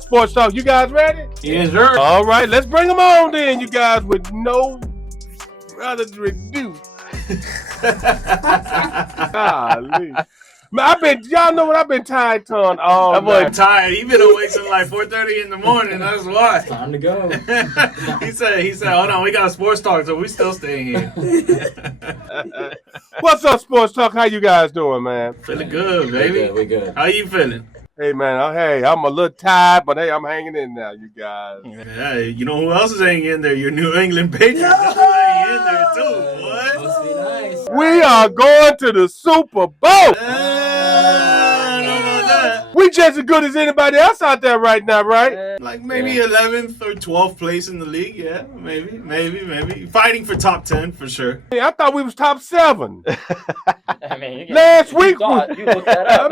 Sports Talk. You guys ready? Yes, sir. All right, let's bring them on then, you guys, with no rather ado. Golly. Man, y'all know what I've been tired-tongued all That boy night. tired. He been awake since like 4:30 in the morning. That's why. Time to go. he said, hold on, we got a sports talk, so we still staying here. What's up, Sports Talk? How you guys doing, man? Feeling good, baby. We good. How you feeling? Hey, man, I'm a little tired, but hey, I'm hanging in now, you guys. Yeah, you know who else is hanging in there? Your New England Patriots. They're hanging in there too, boy. Must be nice. We are going to the Super Bowl. We just as good as anybody else out there right now, right? Like maybe 11th or 12th place in the league, yeah, maybe. Fighting for top 10 for sure. Hey, I thought we was top 7. I mean, Last week, you looked that up.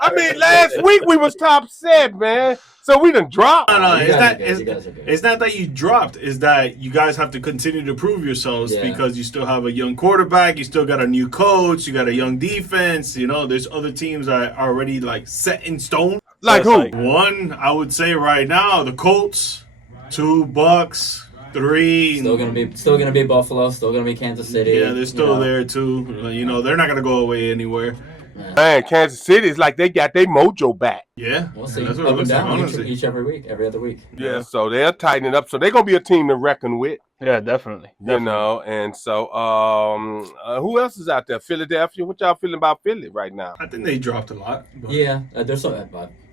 I mean, last week we was top 7, man. So we done dropped. No, You guys are good. it's not that you dropped. It's that you guys have to continue to prove yourselves because you still have a young quarterback. You still got a new coach. You got a young defense. You know, there's other teams that are already like set in stone. Like who? One, I would say right now, the Colts. 2, Bucs. 3. Still gonna be Buffalo. Still gonna be Kansas City. Yeah, they're still there too. You know, they're not gonna go away anywhere. Man, Kansas City is like they got their mojo back. Yeah, We'll see. that's what Up it and looks like, down honestly. each every other week. Yeah, so they're tightening up. So they're gonna be a team to reckon with. Yeah, definitely. You know, and so who else is out there? Philadelphia. What y'all feeling about Philly right now? I think they dropped a lot. But Yeah, there's some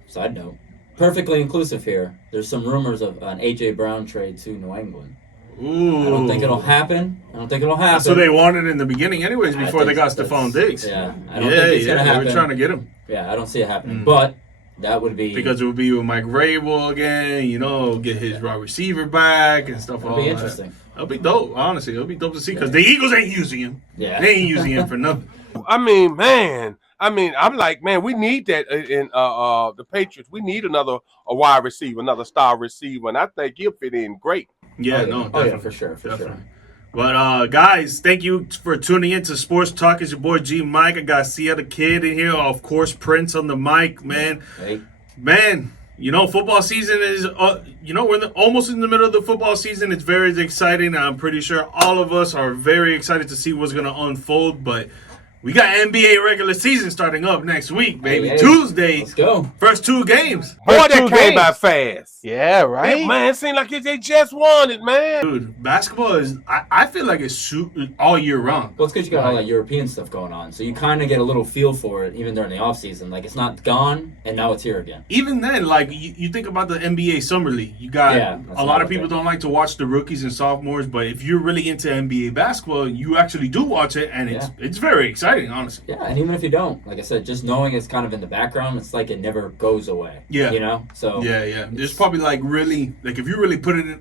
side note. Perfectly inclusive here. There's some rumors of an A.J. Brown trade to New England. Ooh. I don't think it'll happen. That's what they wanted in the beginning anyways, I before they think got Stephon Diggs. Yeah, I don't think it's going to They happen. were trying to get him. Yeah, I don't see it happening. But that would be... Because it would be with Mike Vrabel again, you know, get his wide receiver back and stuff. It'll be interesting. That'll be dope, honestly. It'll be dope to see because the Eagles ain't using him. Yeah. They ain't using him for nothing. I mean, man. I'm like, man, we need that in the Patriots. We need a wide receiver, another star receiver, and I think he'll fit in great. Yeah, yeah, for sure. But guys, thank you for tuning in to Sports Talk. It's your boy GMike. I got Sia the Kid in here, of course, Prince on the mic, man. Hey. Man, you know, football season is, we're almost in the middle of the football season. It's very exciting. I'm pretty sure all of us are very excited to see what's going to unfold, but we got NBA regular season starting up next week, baby. Hey, Tuesday. Let's go. First 2 games. Boy, that came games. by fast. Yeah, right? Yeah, man, it seemed like they just won it, man. Dude, basketball is, I feel like it's all year round. Well, it's because you got all that European stuff going on. So you kind of get a little feel for it even during the offseason. Like, it's not gone, and now it's here again. Even then, like, you think about the NBA Summer League. You got a lot of people don't like to watch the rookies and sophomores, but if you're really into NBA basketball, you actually do watch it, and it's very exciting, honestly. Yeah, and even if you don't, like I said, just knowing it's kind of in the background, it's like it never goes away. Yeah. You know? So Yeah. There's probably, like, really, like, if you really put it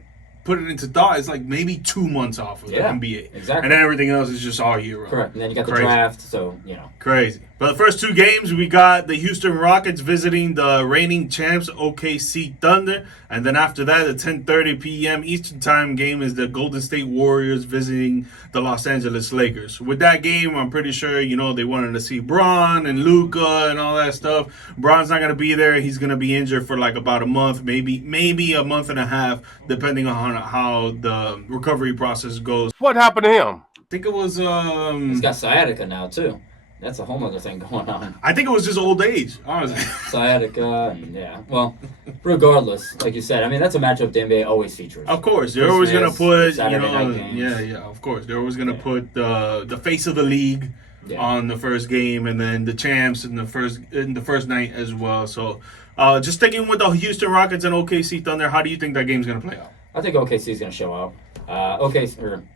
into thought, it's like maybe 2 months off of the NBA. Exactly. And then everything else is just all year round. Correct. And then you got the Crazy. draft, so, you know. Crazy. But the first 2 games, we got the Houston Rockets visiting the reigning champs, OKC Thunder. And then after that, at 10:30 p.m. Eastern Time game is the Golden State Warriors visiting the Los Angeles Lakers. With that game, I'm pretty sure, you know, they wanted to see Bron and Luka and all that stuff. Bron's not going to be there. He's going to be injured for like about a month, maybe a month and a half, depending on how the recovery process goes. What happened to him? I think it was... He's got sciatica now, too. That's a whole other thing going on. I think it was just old age, honestly. Sciatica, and yeah. Well, regardless, like you said, I mean, that's a matchup the NBA always features. Of course, they're always going to put, Saturday night games. yeah, of course. They're always going to put the face of the league on the first game, and then the champs in the first night as well. So, just sticking with the Houston Rockets and OKC Thunder, how do you think that game's going to play out? I think OKC is going to show out.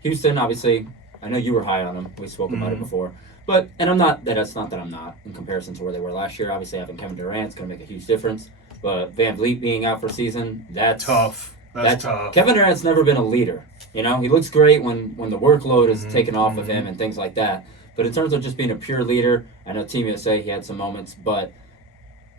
Houston, obviously, I know you were high on them. We spoke about it before. But, and I'm not, that's not that I'm not, in comparison to where they were last year. Obviously, having Kevin Durant's going to make a huge difference. But Van Vliet being out for a season, that's tough. That's tough. Kevin Durant's never been a leader. You know, he looks great when the workload is taken off of him and things like that. But in terms of just being a pure leader, I know Team USA, he had some moments, but...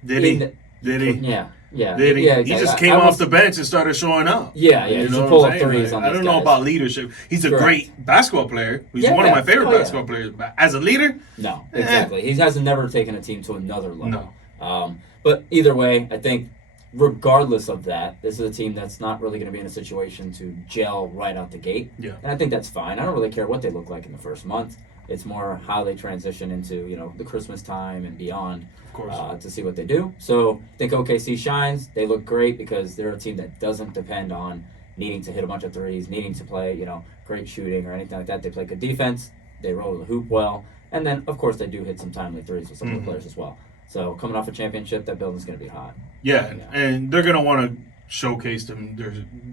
Did he? Yeah. Did he? Yeah, exactly. He just came off the bench and started showing up. Yeah. You He's know a pull what up I'm saying? threes on I these don't know guys. about leadership. He's a great basketball player. He's one of my favorite basketball players. But as a leader, no, exactly. He hasn't never taken a team to another level. No. But either way, I think regardless of that, this is a team that's not really going to be in a situation to gel right out the gate. Yeah. And I think that's fine. I don't really care what they look like in the first month. It's more how they transition into, the Christmas time and beyond, Of course. to see what they do. So I think OKC shines. They look great because they're a team that doesn't depend on needing to hit a bunch of threes, needing to play, great shooting or anything like that. They play good defense. They roll the hoop well. And then, of course, they do hit some timely threes with some of the players as well. So coming off a championship, that building's going to be hot. Yeah, and they're gonna want to showcase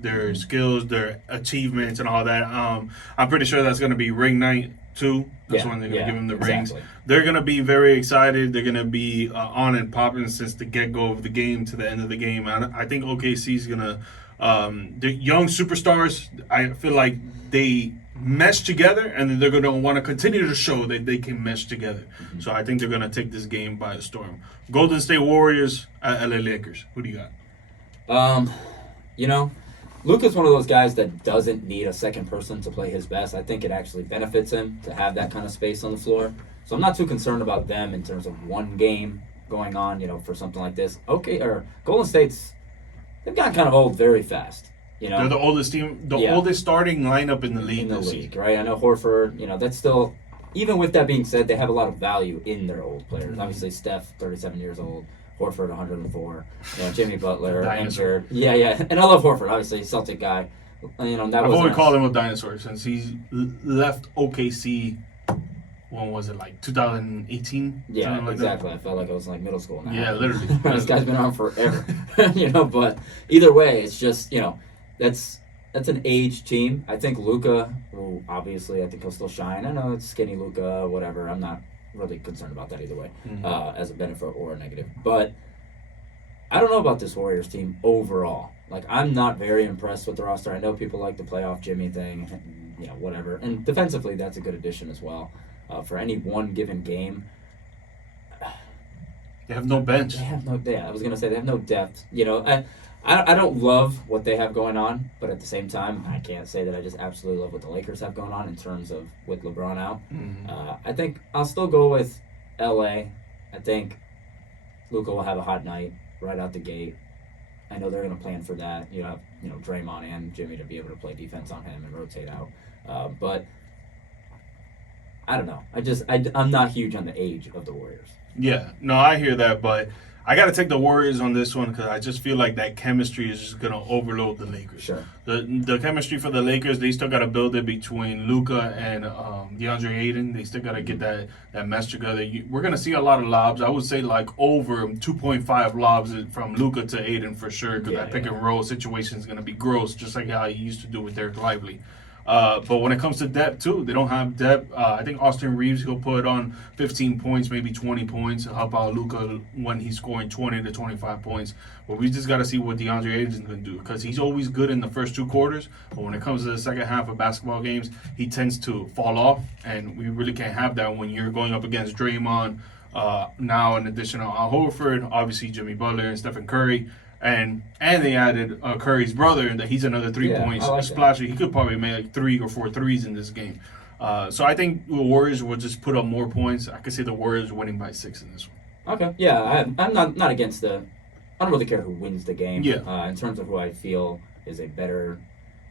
their skills, their achievements, and all that. I'm pretty sure that's gonna be ring night too. That's when they're gonna give them the rings. They're gonna be very excited. They're gonna be on and popping since the get go of the game to the end of the game. I think OKC's gonna the young superstars. I feel like they mesh together, and then they're going to want to continue to show that they can mesh together. So I think they're going to take this game by storm. Golden State Warriors at LA Lakers. Who do you got? Luka's one of those guys that doesn't need a second person to play his best. I think it actually benefits him to have that kind of space on the floor. So I'm not too concerned about them in terms of one game going on, for something like this. Golden State's, they've gotten kind of old very fast. They're the oldest team, oldest starting lineup in the league. Right? I know Horford, that's still, even with that being said, they have a lot of value in their old players. Mm-hmm. Obviously, Steph, 37 years old, Horford, 104, Jimmy Butler, injured. Yeah, and I love Horford, obviously, Celtic guy. I've always called him a dinosaur since he's left OKC. When was it, like 2018? Yeah, exactly. I felt like I was like middle school now. Yeah, literally. This guy's been around forever. But either way, it's just, that's an aged team. I think Luka, who obviously I think he'll still shine. I know it's skinny Luka, whatever. I'm not really concerned about that either way, as a benefit or a negative. But I don't know about this Warriors team overall. Like, I'm not very impressed with the roster. I know people like the playoff Jimmy thing, whatever. And defensively, that's a good addition as well. For any one given game, they have no bench. They have no. Yeah, I was gonna say they have no depth. I don't love what they have going on, but at the same time, I can't say that I just absolutely love what the Lakers have going on in terms of with LeBron out. I think I'll still go with LA. I think Luka will have a hot night right out the gate. I know they're gonna plan for that. You have Draymond and Jimmy to be able to play defense on him and rotate out, but. I don't know. I'm not huge on the age of the Warriors. Yeah, no, I hear that, but I got to take the Warriors on this one because I just feel like that chemistry is just going to overload the Lakers. Sure. The chemistry for the Lakers, they still got to build it between Luka and DeAndre Ayton. They still got to get that mesh together. We're going to see a lot of lobs. I would say like over 2.5 lobs from Luka to Ayton for sure because that pick and roll situation is going to be gross, just like how he used to do with Derek Lively. But when it comes to depth, too, they don't have depth. I think Austin Reeves, he'll put on 15 points, maybe 20 points, to help out Luka when he's scoring 20 to 25 points. But we just got to see what DeAndre Ayton's going to do because he's always good in the first two quarters. But when it comes to the second half of basketball games, he tends to fall off. And we really can't have that when you're going up against Draymond. Now, in addition to Al Horford, obviously Jimmy Butler and Stephen Curry. And they added Curry's brother, and that he's another 3 points splasher. He could probably make like 3 or 4 threes in this game. So I think the Warriors will just put up more points. I could see the Warriors winning by 6 in this one. Okay, yeah, I'm not against I don't really care who wins the game. Yeah. In terms of who I feel is a better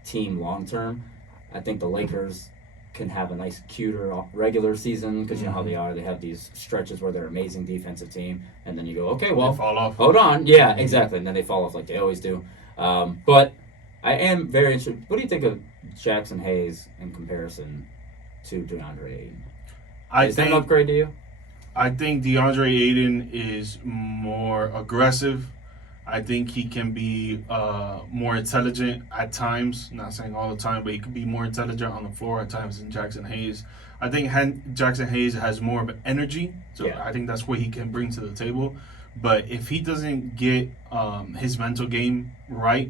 team long term, I think the Lakers can have a nice, cuter regular season because you know how they are. They have these stretches where they're an amazing defensive team, and then you go, okay, well, they fall off. Hold on. Yeah, exactly. And then they fall off like they always do. But I am very interested. What do you think of Jackson Hayes in comparison to DeAndre Ayton? Is that an upgrade to you? I think DeAndre Ayton is more aggressive. I think he can be more intelligent at times. Not saying all the time, but he can be more intelligent on the floor at times than Jackson Hayes. I think Jackson Hayes has more of energy, so I think that's what he can bring to the table. But if he doesn't get his mental game right,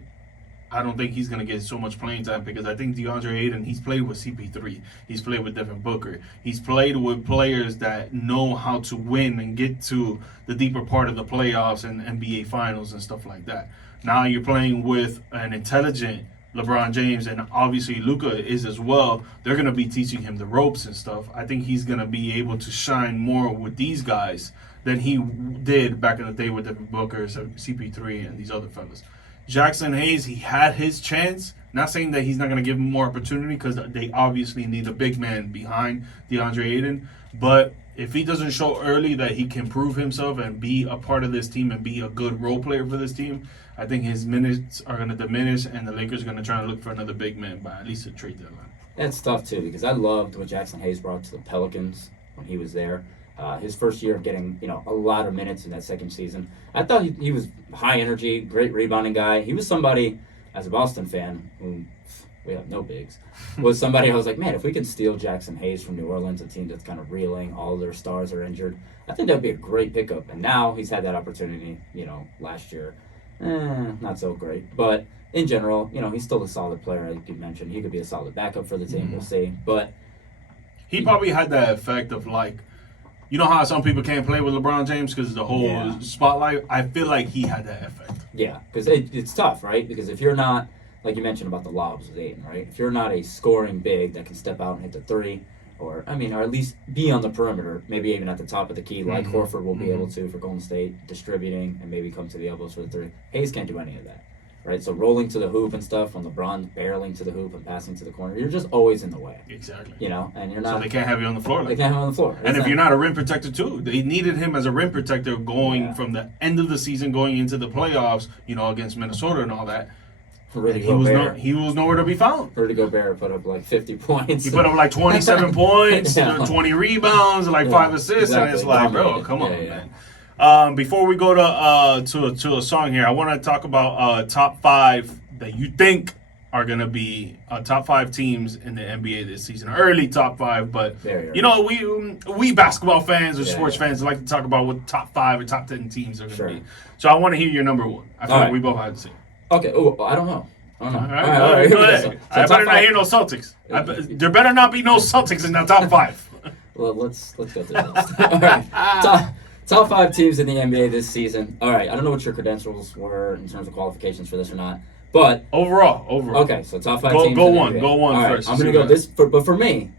I don't think he's going to get so much playing time because I think DeAndre Ayton, he's played with CP3. He's played with Devin Booker. He's played with players that know how to win and get to the deeper part of the playoffs and NBA Finals and stuff like that. Now you're playing with an intelligent LeBron James and obviously Luka is as well, they're going to be teaching him the ropes and stuff. I think he's going to be able to shine more with these guys than he did back in the day with the Booker, CP3, and these other fellas. Jackson Hayes, he had his chance. Not saying that he's not going to give him more opportunity because they obviously need a big man behind DeAndre Ayton. But if he doesn't show early that he can prove himself and be a part of this team and be a good role player for this team, I think his minutes are going to diminish and the Lakers are going to try to look for another big man by at least a trade deadline. That's tough, too, because I loved what Jackson Hayes brought to the Pelicans when he was there. His first year of getting, a lot of minutes in that second season. I thought he was high energy, great rebounding guy. He was somebody, as a Boston fan, who we have no bigs, was somebody I was like, man, if we could steal Jackson Hayes from New Orleans, a team that's kind of reeling, all their stars are injured, I think that would be a great pickup. And now he's had that opportunity, last year. Not so great. But in general, he's still a solid player, like you mentioned. He could be a solid backup for the team, we'll see. But he probably had that effect of like, you know how some people can't play with LeBron James because of the whole spotlight? I feel like he had that effect. Yeah, because it's tough, right? Because if you're not, like you mentioned about the lobs with Ayton, right? If you're not a scoring big that can step out and hit the three, or at least be on the perimeter, maybe even at the top of the key, like Horford will be able to for Golden State, distributing and maybe come to the elbows for the three. Hayes can't do any of that, right? So rolling to the hoop and stuff, when LeBron's barreling to the hoop and passing to the corner, you're just always in the way. Exactly. And you're not. So they can't have you on the floor. They can't have you on the floor. And if you're not a rim protector too, they needed him as a rim protector going from the end of the season going into the playoffs, against Minnesota and all that. He was nowhere to be found. Rudy Gobert put up like 50 points. He put up like 27 points, 20 rebounds, like 5 assists, and it's like, bro, come on, man. Before we go to a song here, I want to talk about top 5 that you think are going to be top 5 teams in the NBA this season. Early top 5, but we basketball fans or sports fans like to talk about what top 5 or top 10 teams are going to be. So I want to hear your number 1. I feel like we both had the same. Okay. Oh, I don't know. All right. Go ahead. I better not hear no Celtics. There better not be no Celtics in the top 5. Well, let's go through this. All right. Top 5 teams in the NBA this season. All right. I don't know what your credentials were in terms of qualifications for this or not, but overall. Okay. So top 5 teams. Go one first. I'm gonna go this. But for me,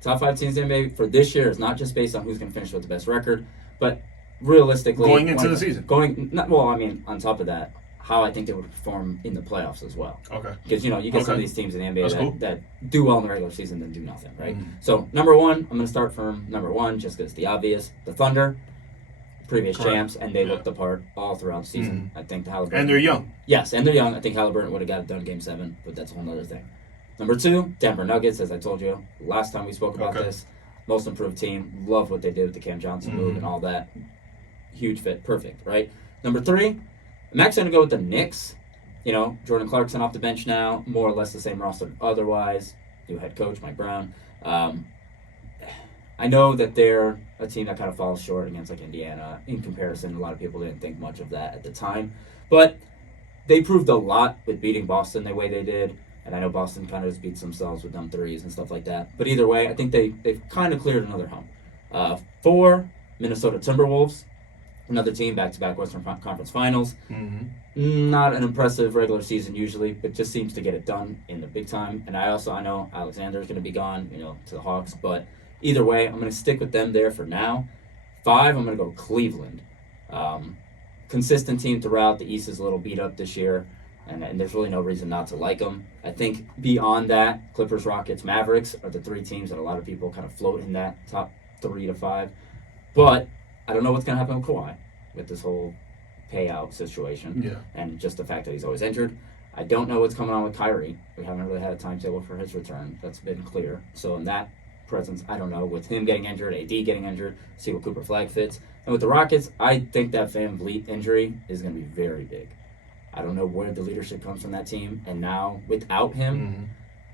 top 5 teams in the NBA for this year is not just based on who's gonna finish with the best record, but realistically going into the season. On top of that, how I think they would perform in the playoffs as well. Okay. Because, you get some of these teams in the NBA that do well in the regular season then do nothing, right? Mm-hmm. So, number 1, I'm going to start from number 1 just because it's the obvious. The Thunder, previous champs, and they looked the part all throughout the season. I think Halliburton. And they're young. Yes, and they're young. I think Halliburton would have got it done in Game 7, but that's a whole other thing. Number 2, Denver Nuggets, as I told you last time we spoke about this. Most improved team. Love what they did with the Cam Johnson move and all that. Huge fit. Perfect, right? Number 3, I'm actually going to go with the Knicks. Jordan Clarkson off the bench now, more or less the same roster otherwise. New head coach, Mike Brown. I know that they're a team that kind of falls short against like Indiana in comparison. A lot of people didn't think much of that at the time. But they proved a lot with beating Boston the way they did. And I know Boston kind of just beats themselves with dumb threes and stuff like that. But either way, I think they've kind of cleared another hump. 4, Minnesota Timberwolves. Another team back-to-back Western Conference Finals. Not an impressive regular season usually, but just seems to get it done in the big time. And I know Alexander's going to be gone, to the Hawks. But either way, I'm going to stick with them there for now. 5, I'm going to go Cleveland. Consistent team throughout. The East is a little beat up this year, and there's really no reason not to like them. I think beyond that, Clippers, Rockets, Mavericks are the 3 teams that a lot of people kind of float in that top 3 to 5. But I don't know what's going to happen with Kawhi with this whole payout situation and just the fact that he's always injured. I don't know what's coming on with Kyrie. We haven't really had a timetable for his return. That's been clear. So in that presence, I don't know. With him getting injured, AD getting injured, see what Cooper Flag fits. And with the Rockets, I think that Van Vliet injury is going to be very big. I don't know where the leadership comes from that team. And now, without him,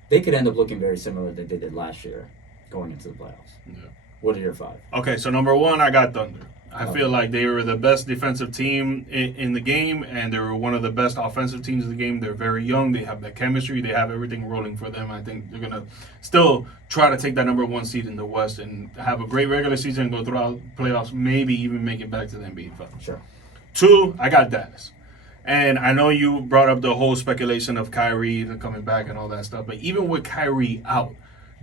they could end up looking very similar to they did last year going into the playoffs. Yeah. What are your 5? Okay, so number 1, I got Thunder. I feel like they were the best defensive team in the game, and they were one of the best offensive teams in the game. They're very young. They have that chemistry. They have everything rolling for them. I think they're going to still try to take that number 1 seed in the West and have a great regular season and go throughout playoffs, maybe even make it back to the NBA Finals. Sure. 2, I got Dallas. And I know you brought up the whole speculation of Kyrie coming back and all that stuff, but even with Kyrie out,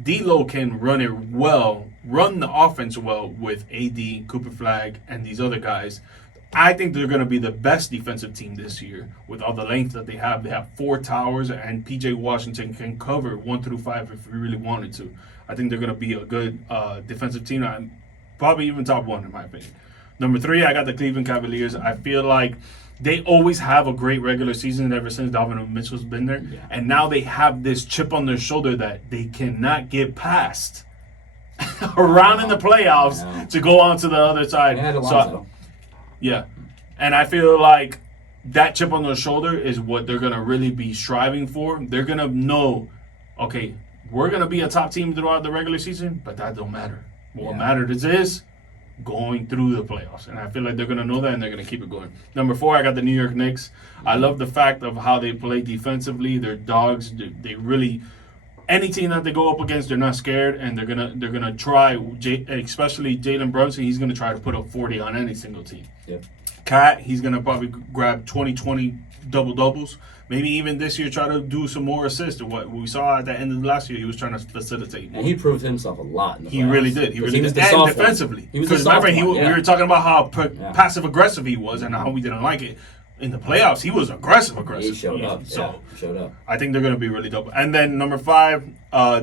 D'Lo can run the offense well with AD, Cooper Flag, and these other guys. I think they're going to be the best defensive team this year with all the length that they have. They have 4 towers, and PJ Washington can cover 1 through 5 if we really wanted to. I think they're going to be a good defensive team, probably even top 1 in my opinion. Number 3, I got the Cleveland Cavaliers. I feel like they always have a great regular season ever since Donovan Mitchell's been there. Yeah. And now they have this chip on their shoulder that they cannot get past around in the playoffs to go on to the other side. Yeah. And I feel like that chip on their shoulder is what they're going to really be striving for. They're going to know, okay, we're going to be a top team throughout the regular season, but that don't matter. What matters is going through the playoffs. And I feel like they're going to know that, and they're going to keep it going. Number 4, I got the New York Knicks. I love the fact of how they play defensively. They're dogs. They really, any team that they go up against, they're not scared, and they're gonna try. Especially Jalen Brunson, he's gonna try to put up 40 on any single team. Yep. Cat, he's gonna probably grab 20 double-doubles. Maybe even this year try to do some more assists. What we saw at the end of last year, he was trying to facilitate. And he proved himself a lot in the playoffs. He really did. He really did. And defensively. Because remember, we were talking about how passive-aggressive he was and how we didn't like it. In the playoffs, he was aggressive. He showed up. So showed up. I think they're going to be really dope. And then number 5,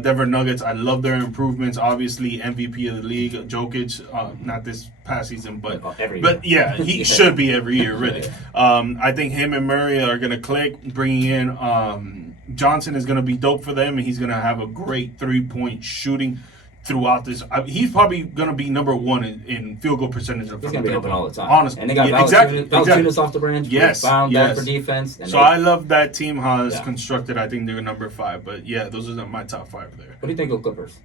Denver Nuggets. I love their improvements. Obviously, MVP of the league, Jokic. Not this past season, but yeah, he should be every year, really. I think him and Murray are going to click. Bringing in Johnson is going to be dope for them, and he's going to have a great 3-point shooting throughout this. He's probably going to be number 1 in field goal percentage. He's going to be open all the time. Honestly. And they got Valanciunas off the branch. Yes. Found for defense. So I love that team, how it's constructed. I think they're number 5. But yeah, those are my top 5 there. What do you think of Clippers?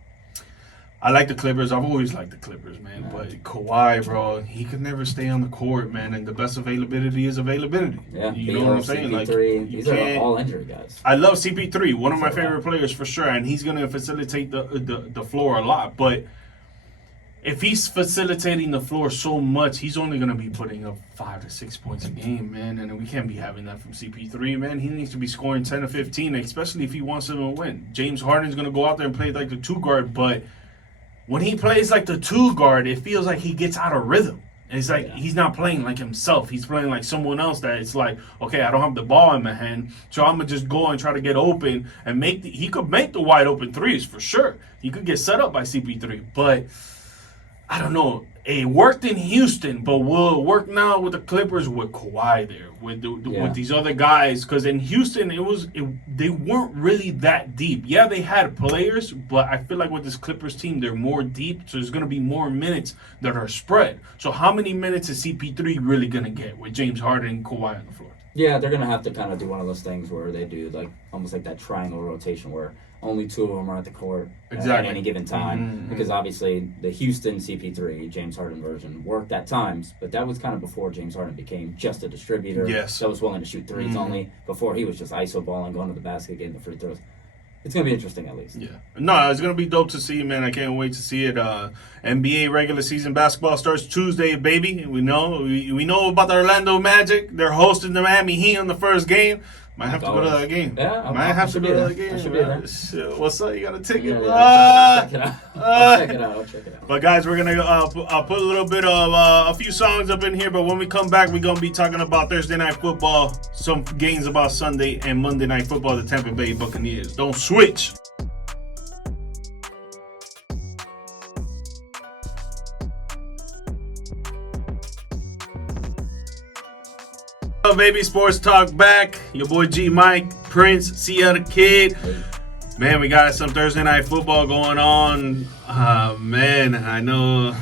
I like the Clippers. I've always liked the Clippers, man. Yeah. But Kawhi, bro, he could never stay on the court, man. And the best availability is availability. Yeah, you know what I'm saying? CP3, these are all injury guys. I love CP3, one of my favorite players for sure, and he's going to facilitate the floor a lot. But if he's facilitating the floor so much, he's only going to be putting up 5 to 6 points a game, man. And we can't be having that from CP3, man. He needs to be scoring 10 to 15, especially if he wants to win. James Harden's going to go out there and play like the 2 guard, but when he plays like the 2 guard, it feels like he gets out of rhythm. It's like he's not playing like himself. He's playing like someone else that it's like, okay, I don't have the ball in my hand, so I'm going to just go and try to get open and he could make the wide open threes for sure. He could get set up by CP3, but I don't know. It worked in Houston, but will it work now with the Clippers with Kawhi there, with these other guys? Because in Houston, they weren't really that deep. Yeah, they had players, but I feel like with this Clippers team, they're more deep, so there's going to be more minutes that are spread. So how many minutes is CP3 really going to get with James Harden and Kawhi on the floor? Yeah, they're going to have to kind of do one of those things where they do almost like that triangle rotation where only 2 of them are at the court at any given time. Because obviously the Houston CP3, James Harden version, worked at times, but that was kind of before James Harden became just a distributor that was willing to shoot threes only, before he was just iso balling, going to the basket, getting the free throws. It's going to be interesting at least. Yeah. No, it's going to be dope to see, man. I can't wait to see it. NBA regular season basketball starts Tuesday, baby. We know about the Orlando Magic. They're hosting the Miami Heat on the first game. Might have to go to that game. Yeah, might have to go to that game. What's up? You got a ticket? I'll check it out. I'll check it out. But guys, we're gonna put a little bit of a few songs up in here. But when we come back, we're gonna be talking about Thursday night football, some games about Sunday, and Monday night football. The Tampa Bay Buccaneers. Don't switch. Baby, Sports Talk back. Your boy GMike, Prince, see the kid. Man, we got some Thursday night football going on. Man, I know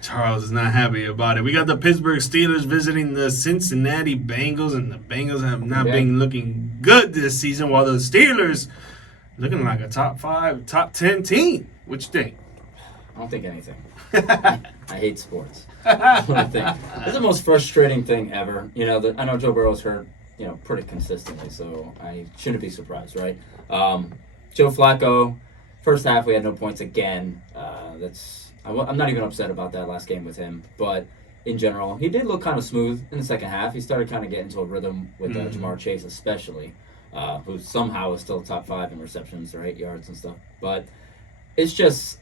Charles is not happy about it. We got the Pittsburgh Steelers visiting the Cincinnati Bengals, and the Bengals have not been looking good this season, while the Steelers looking like a top 5, top 10 team. What you think? I don't think anything. I hate sports. That's what I think. It's the most frustrating thing ever. I know Joe Burrow's hurt, pretty consistently, so I shouldn't be surprised, right? Joe Flacco, first half we had no points again. I'm not even upset about that last game with him, but in general, he did look kind of smooth in the second half. He started kind of getting into a rhythm with Jamar Chase, especially, who somehow is still top 5 in receptions or 8 yards and stuff. But it's just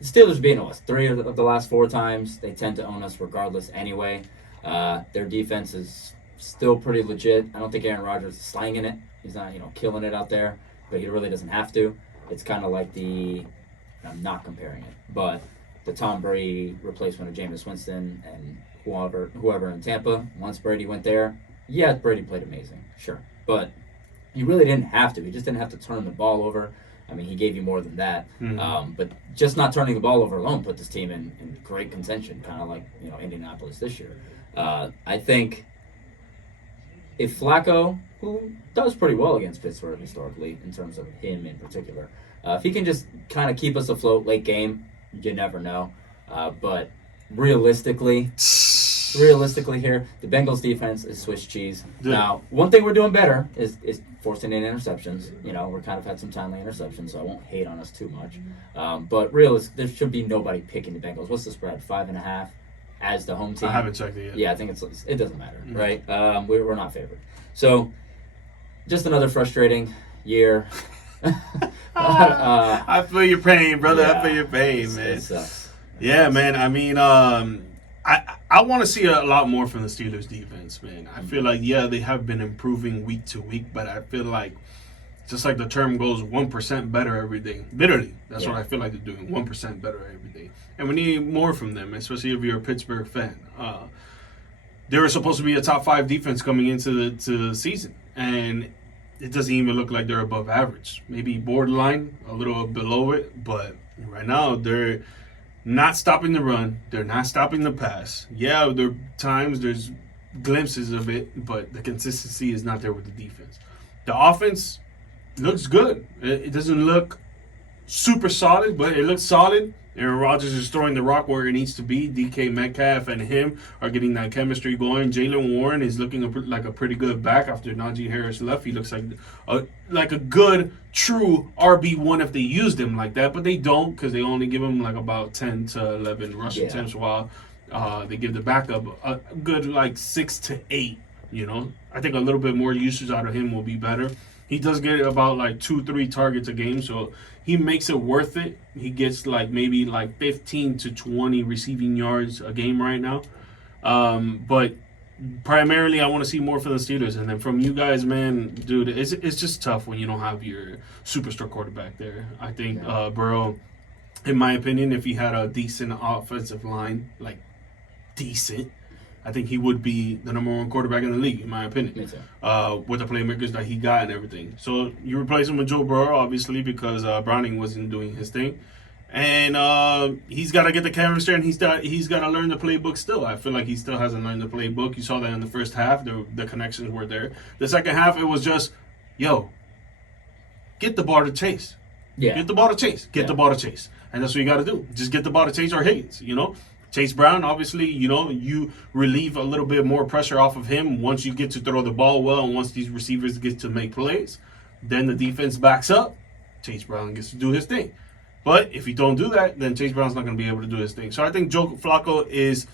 Steelers beating us 3 of the last 4 times. They tend to own us regardless anyway. Their defense is still pretty legit. I don't think Aaron Rodgers is slanging it. He's not, killing it out there, but he really doesn't have to. It's kind of like I'm not comparing it, but the Tom Brady replacement of Jameis Winston and whoever in Tampa. Once Brady went there, yeah, Brady played amazing, sure, but he really didn't have to. He just didn't have to turn the ball over. I mean, he gave you more than that. But just not turning the ball over alone put this team in great contention, kind of like Indianapolis this year. I think if Flacco, who does pretty well against Pittsburgh historically in terms of him in particular, if he can just kind of keep us afloat late game, you never know. But realistically here, the Bengals defense is Swiss cheese. Yeah. Now, one thing we're doing better is forcing in interceptions. We're kind of had some timely interceptions, so I won't hate on us too much. But there should be nobody picking the Bengals. What's the spread? 5.5 as the home team? I haven't checked it yet. Yeah, I think it doesn't matter, right? We're not favored. So, just another frustrating year. I feel your pain, brother. Yeah, I feel your pain, man. It sucks. Yeah, man. I mean, I want to see a lot more from the Steelers defense, man. I feel like, they have been improving week to week, but I feel like, just like the term goes, 1% better every day. Literally, that's what I feel like they're doing, 1% better every day. And we need more from them, especially if you're a Pittsburgh fan. They were supposed to be a top 5 defense coming into the season, and it doesn't even look like they're above average. Maybe borderline, a little below it, but right now they're not stopping the run. They're not stopping the pass. Yeah, there are times there's glimpses of it, but the consistency is not there with the defense. The offense looks good. It doesn't look super solid, but it looks solid. Aaron Rodgers is throwing the rock where it needs to be. DK Metcalf and him are getting that chemistry going. Jalen Warren is looking like a pretty good back after Najee Harris left. He looks like a good, true RB1 if they used him like that, but they don't because they only give him like about 10 to 11 rushing attempts while they give the backup a good like 6 to 8. I think a little bit more usage out of him will be better. He does get about like 2-3 targets a game, so he makes it worth it. He gets maybe 15 to 20 receiving yards a game right now. But primarily, I want to see more from the Steelers. And then from you guys, man, dude, it's just tough when you don't have your superstar quarterback there. I think Burrow, in my opinion, if he had a decent offensive line, decent, I think he would be the number 1 quarterback in the league, in my opinion, with the playmakers that he got and everything. So you replace him with Joe Burrow, obviously, because Browning wasn't doing his thing. And he's got to get the chemistry, and he's got to learn the playbook still. I feel like he still hasn't learned the playbook. You saw that in the first half. The connections were there. The second half, it was just, get the ball to Chase. Yeah. Get the ball to Chase. Get the ball to Chase. And that's what you got to do. Just get the ball to Chase or Higgins, Chase Brown, obviously, you relieve a little bit more pressure off of him once you get to throw the ball well and once these receivers get to make plays. Then the defense backs up. Chase Brown gets to do his thing. But if you don't do that, then Chase Brown's not going to be able to do his thing. So I think Joe Flacco is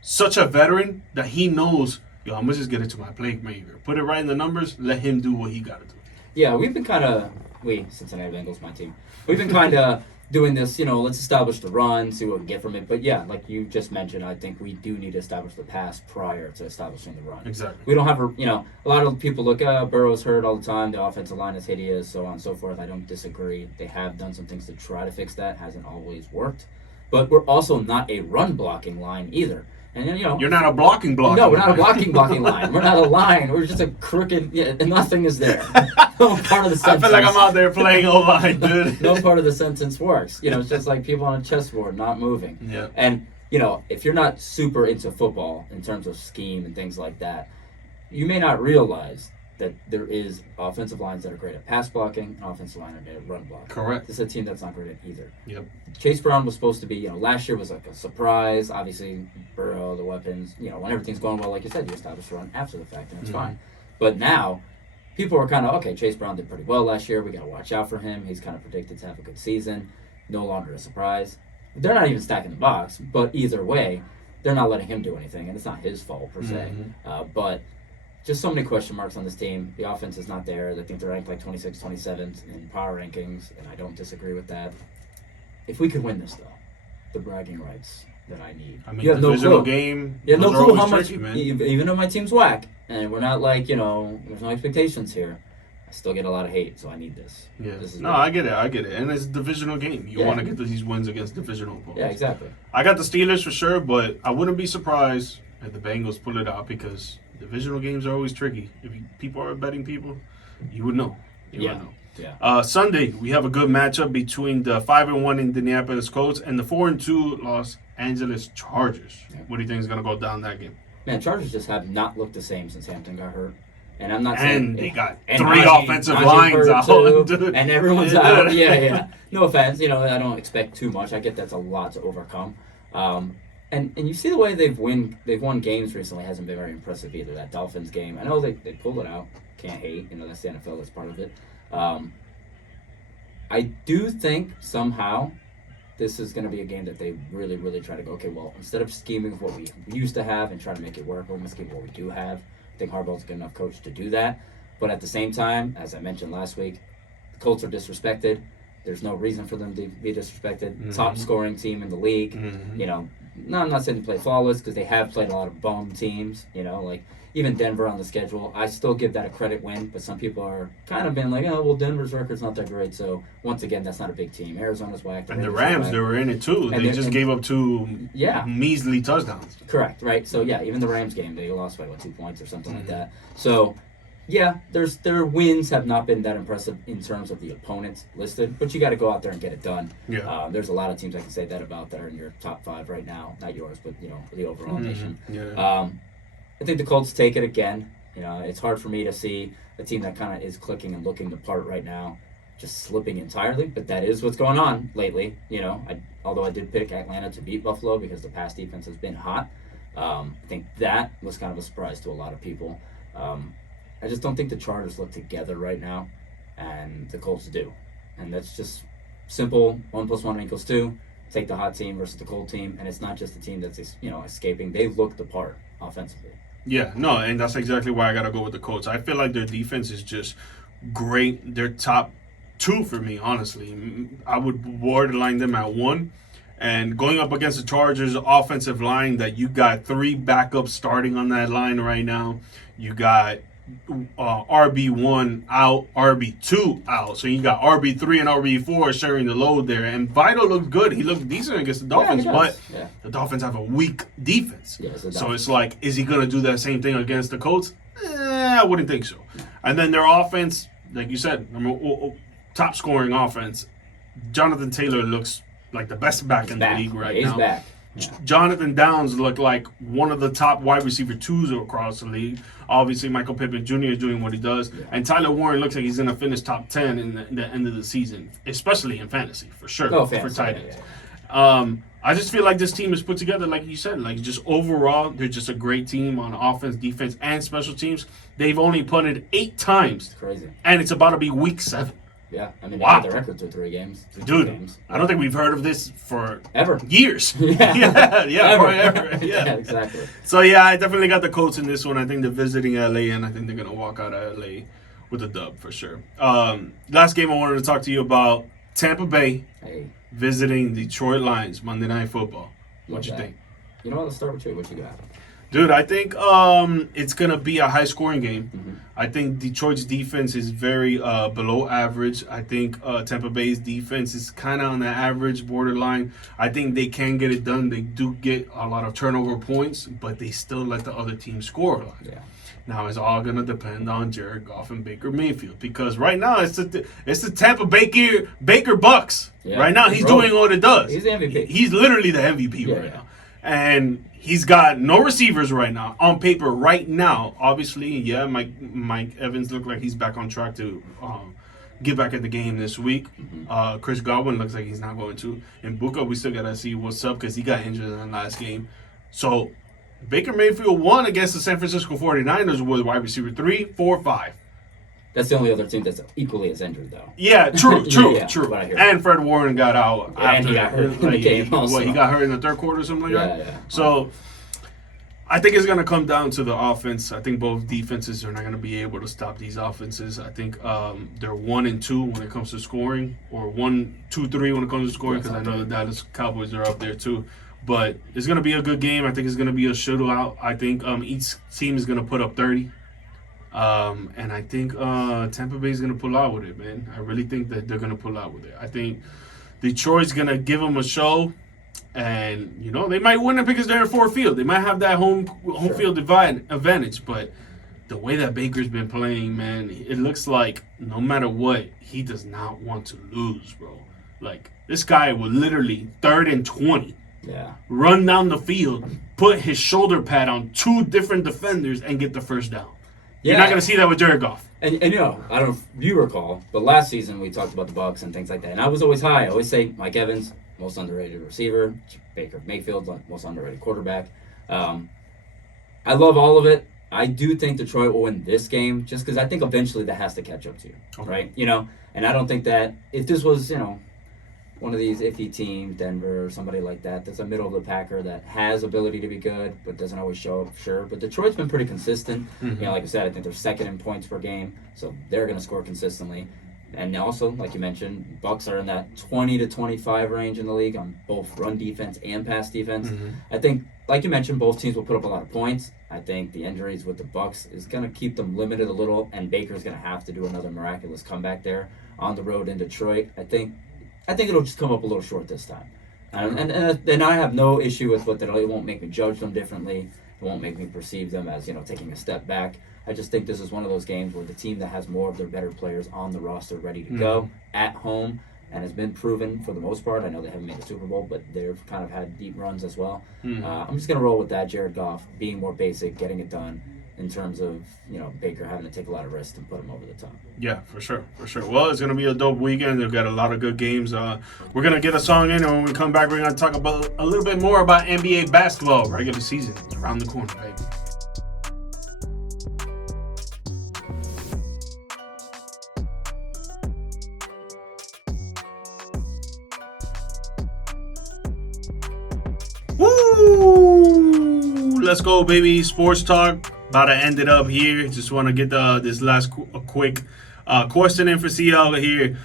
such a veteran that he knows, I'm going to just get it to my playmaker. Put it right in the numbers. Let him do what he got to do. Yeah, we've been Cincinnati Bengals, my team. We've been kind of doing this, let's establish the run, see what we can get from it. But yeah, like you just mentioned, I think we do need to establish the pass prior to establishing the run. Exactly. We don't have a lot of people look at Burrow's hurt all the time, the offensive line is hideous, so on and so forth. I don't disagree. They have done some things to try to fix that. Hasn't always worked. But we're also not a run blocking line either. And you're not a blocking line. No, we're not a blocking line. We're not a line. We're just a crooked. And nothing is there. No part of the sentence. I feel like I'm out there playing O-line, dude. No part of the sentence works. It's just like people on a chessboard not moving. Yeah. And if you're not super into football in terms of scheme and things like that, you may not realize that there is offensive lines that are great at pass blocking and offensive line at run blocking. Correct. This is a team that's not great at either. Yep. Chase Brown was supposed to be, last year was like a surprise. Obviously, Burrow, the weapons, when everything's going well, like you said, you establish the run after the fact, and it's fine. But now, people are kind of, okay, Chase Brown did pretty well last year. We got to watch out for him. He's kind of predicted to have a good season. No longer a surprise. They're not even stacking the box, but either way, they're not letting him do anything, and it's not his fault per se. But just so many question marks on this team. The offense is not there. I think they're ranked like 26th, 27th in power rankings, and I don't disagree with that. If we could win this, though, the bragging rights that I need. I mean, you have no divisional clue. game. You have no those are clue how always much, tricky, man. even though my team's whack, and we're not like, there's no expectations here, I still get a lot of hate, so I need this. Yeah. This is No, good. I get it. And it's a divisional game. You Yeah. want to get these wins against divisional opponents. Yeah, exactly. I got the Steelers for sure, but I wouldn't be surprised if the Bengals pull it out because divisional games are always tricky. If people are betting people, you would know. You would know. Yeah. Sunday, we have a good matchup between the 5-1 Indianapolis Colts and the 4-2 Los Angeles Chargers. Yeah. What do you think is going to go down that game? Man, Chargers just have not looked the same since Hampton got hurt. And I'm not saying... And they got and three Najee- offensive Najee lines hurt out. too, Dude. and everyone's out. Yeah. No offense. I don't expect too much. I get that's a lot to overcome. And you see the way they've won games recently hasn't been very impressive either. That Dolphins game, I know they pulled it out. Can't hate. That's the NFL. That's part of it. I do think somehow this is going to be a game that they really, really try to go, okay, well, instead of scheming with what we used to have and try to make it work, we're going to scheme what we do have. I think Harbaugh's a good enough coach to do that. But at the same time, as I mentioned last week, the Colts are disrespected. There's no reason for them to be disrespected. Top scoring team in the league. No, I'm not saying they play flawless because they have played a lot of bum teams. Like even Denver on the schedule. I still give that a credit win, but some people are kind of been like, oh, well, Denver's record's not that great. So once again, that's not a big team. Arizona's whacked. And the Rams, they were in it too. They just gave up 2 measly touchdowns. Correct, right? So yeah, even the Rams game, they lost by 2 points or something like that. So yeah, their wins have not been that impressive in terms of the opponents listed, but you got to go out there and get it done. Yeah. There's a lot of teams I can say that about that are in your top 5 right now, not yours, but the overall nation. Yeah. I think the Colts take it again. It's hard for me to see a team that kind of is clicking and looking the part right now just slipping entirely, but that is what's going on lately. Although I did pick Atlanta to beat Buffalo because the pass defense has been hot. I think that was kind of a surprise to a lot of people. I just don't think the Chargers look together right now, and the Colts do. And that's just simple. 1 + 1 = 2. Take the hot team versus the cold team, and it's not just the team that's escaping. They look the part offensively. Yeah, no, and that's exactly why I got to go with the Colts. I feel like their defense is just great. They're top 2 for me, honestly. I would borderline them at 1. And going up against the Chargers offensive line that you got 3 backups starting on that line right now. You got RB1 out, RB2 out. So you got RB3 and RB4 sharing the load there. And Vital looked good. He looked decent against the Dolphins, but the Dolphins have a weak defense. So it's like, is he going to do that same thing against the Colts? I wouldn't think so. And then their offense, like you said, top scoring offense. Jonathan Taylor looks like the best back in the league right now. He's back. Yeah. Jonathan Downs looked like one of the top wide receiver 2s across the league. Obviously, Michael Pittman Jr. is doing what he does. Yeah. And Tyler Warren looks like he's going to finish top 10 in the end of the season, especially in fantasy, for sure, for tight ends. I just feel like this team is put together, like you said, like just overall, they're just a great team on offense, defense, and special teams. They've only punted 8 times. It's crazy. And it's about to be week 7. Yeah, I mean, they had the record to 3 games. Dude, games. I don't think we've heard of this for ever years. Ever. Yeah, exactly. So, yeah, I definitely got the Colts in this one. I think they're visiting LA, and I think they're going to walk out of LA with a dub for sure. Last game I wanted to talk to you about, Tampa Bay visiting Detroit Lions, Monday Night Football. What you think? You know what? Let's start with you. What you got? Dude, I think it's going to be a high-scoring game. Mm-hmm. I think Detroit's defense is very below average. I think Tampa Bay's defense is kind of on the average borderline. I think they can get it done. They do get a lot of turnover points, but they still let the other team score a lot. Yeah. Now, it's all going to depend on Jared Goff and Baker Mayfield because right now it's the Tampa Baker Bucs. Yeah. Right now he's doing what it does. He's the MVP. He's literally the MVP right now. And he's got no receivers right now. On paper right now, obviously, Mike Evans looked like he's back on track to get back at the game this week. Mm-hmm. Chris Godwin looks like he's not going to. And Buka, we still got to see what's up because he got injured in the last game. So Baker Mayfield won against the San Francisco 49ers with wide receiver 3, 4, 5. That's the only other team that's equally as injured, though. Yeah, true. And Fred Warren got out after. And he got hurt in the game also. He got hurt in the third quarter or something like that? Yeah. So, I think it's going to come down to the offense. I think both defenses are not going to be able to stop these offenses. I think they're 1 and 2 when it comes to scoring, or 1, 2, 3 when it comes to scoring, because I know the Dallas Cowboys are up there too. But it's going to be a good game. I think it's going to be a shootout. I think each team is going to put up 30. And I think Tampa Bay is going to pull out with it, man. I really think that they're going to pull out with it. I think Detroit's going to give them a show. And, you know, they might win it because they're in Ford Field. They might have that home field advantage. But the way that Baker's been playing, man, it looks like no matter what, he does not want to lose, bro. Like, this guy would literally 3rd and 20. Yeah. Run down the field, put his shoulder pad on 2 different defenders, and get the first down. You're not going to see that with Jared Goff. And you know, I don't know if you recall, but last season we talked about the Bucs and things like that. And I was always high. I always say Mike Evans, most underrated receiver. Baker Mayfield, most underrated quarterback. I love all of it. I do think Detroit will win this game just because I think eventually that has to catch up to you, right? You know, and I don't think that if this was, you know, one of these iffy teams, Denver or somebody like that, that's a middle of the packer that has ability to be good but doesn't always show up, sure. But Detroit's been pretty consistent. You know, like I said, I think they're 2nd in points per game, so they're going to score consistently. And also, like you mentioned, Bucs are in that 20 to 25 range in the league on both run defense and pass defense. I think, like you mentioned, both teams will put up a lot of points. I think the injuries with the Bucs is going to keep them limited a little, and Baker's going to have to do another miraculous comeback there on the road in Detroit. I think it'll just come up a little short this time. And I have no issue with what they do. It won't make me judge them differently. It won't make me perceive them as, you know, taking a step back. I just think this is one of those games where the team that has more of their better players on the roster ready to go at home and has been proven for the most part. I know they haven't made the Super Bowl, but they've kind of had deep runs as well. I'm just going to roll with that. Jared Goff being more basic, getting it done in terms of, you know, Baker having to take a lot of risks and put him over the top. Yeah, for sure. Well, it's going to be a dope weekend. They've got a lot of good games. We're going to get a song in, and when we come back, we're going to talk about a little bit more about NBA basketball. Regular season is around the corner, baby. Woo! Let's go, baby. Sports talk. About to end it up here. Just want to get this last quick question in for CL here.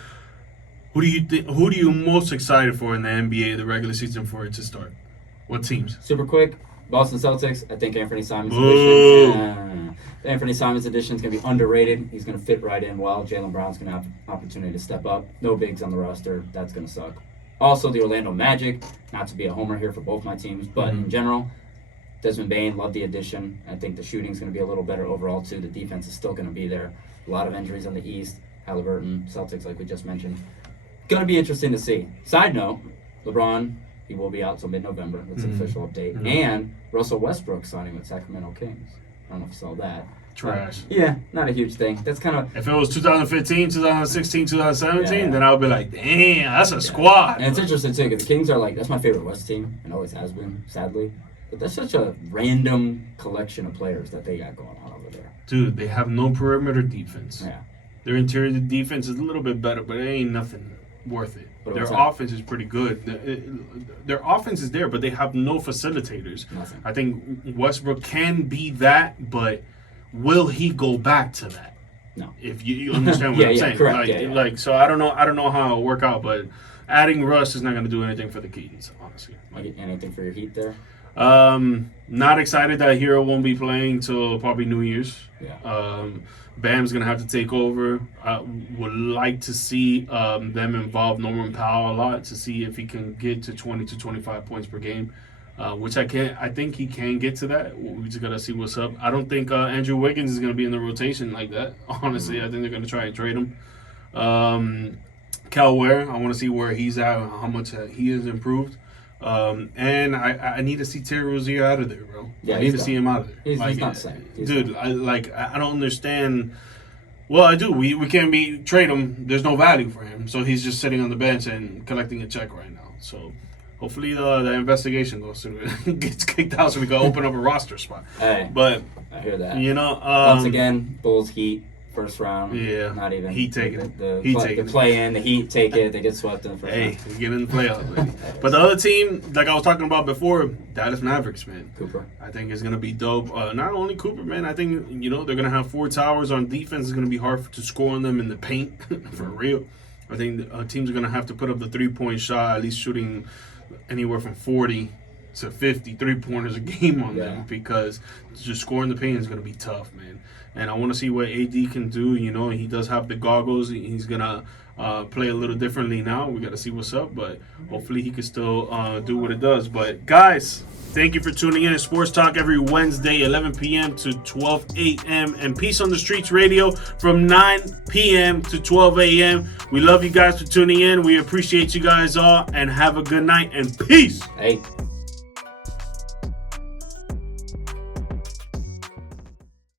Who do you most excited for in the NBA, the regular season, for it to start? What teams? Super quick. Boston Celtics. I think Anthony Simons' addition. Anthony Simons' addition is going to be underrated. He's going to fit right in well. Jaylen Brown's going to have opportunity to step up. No bigs on the roster. That's going to suck. Also, the Orlando Magic. Not to be a homer here for both my teams, but in general, Desmond Bane, love the addition. I think the shooting's going to be a little better overall, too. The defense is still going to be there. A lot of injuries on the East. Halliburton, Celtics, like we just mentioned. Going to be interesting to see. Side note, LeBron, he will be out till mid-November. That's an official update. And Russell Westbrook signing with Sacramento Kings. I don't know if you saw that. Trash. Yeah, not a huge thing. That's kind of... If it was 2015, 2016, 2017, then I would be like, damn, that's a squad. And it's interesting, too, because the Kings are like, that's my favorite West team, and always has been, sadly. But that's such a random collection of players that they got going on over there. Dude, they have no perimeter defense. Yeah. Their interior defense is a little bit better, but it ain't nothing worth it. But their offense is pretty good. Their offense is there, but they have no facilitators. Nothing. I think Westbrook can be that, but will he go back to that? No. If you understand what I'm saying. Correct. Like, so I don't know how it'll work out, but adding Russ is not going to do anything for the Keatons, honestly. Anything for your Heat there? Not excited that Hero won't be playing till probably New Year's. Yeah. Bam's gonna have to take over. I would like to see them involve Norman Powell a lot to see if he can get to 20 to 25 points per game, which I think he can get to that. We just gotta see what's up. I don't think Andrew Wiggins is gonna be in the rotation like that. Honestly, I think they're gonna try and trade him. Cal Ware, I want to see where he's at, how much he has improved. And I need to see Terry Rozier out of there, bro. Yeah, I need to see him out of there. He's not the same. Dude, I don't understand. Well, I do. We can't trade him. There's no value for him. So he's just sitting on the bench and collecting a check right now. So hopefully the investigation goes through and gets kicked out so we can open up a roster spot. Hey, but I hear that. You know, once again, Bulls Heat. first round. Yeah. Not even. Heat taking it. The Heat play, taking the it. play in, the Heat take it. They get swept in the first Hey, round. we get in the playoffs, baby. But the other team, like I was talking about before, Dallas Mavericks, man. Cooper. I think it's gonna be dope. Not only Cooper, man. I think they're gonna have 4 towers on defense. It's gonna be hard to score on them in the paint, for real. I think teams are gonna have to put up the 3-point shot, at least shooting anywhere from 40 to 50 3-pointers a game on them, because just scoring the paint is gonna be tough, man. And I want to see what AD can do. He does have the goggles. He's gonna play a little differently now. We got to see what's up, but hopefully he can still do what it does. But guys, thank you for tuning in to Sports Talk every Wednesday, 11 p.m. to 12 a.m. and Peace on the Streets Radio from 9 p.m. to 12 a.m. We love you guys for tuning in. We appreciate you guys all, and have a good night and peace. Hey.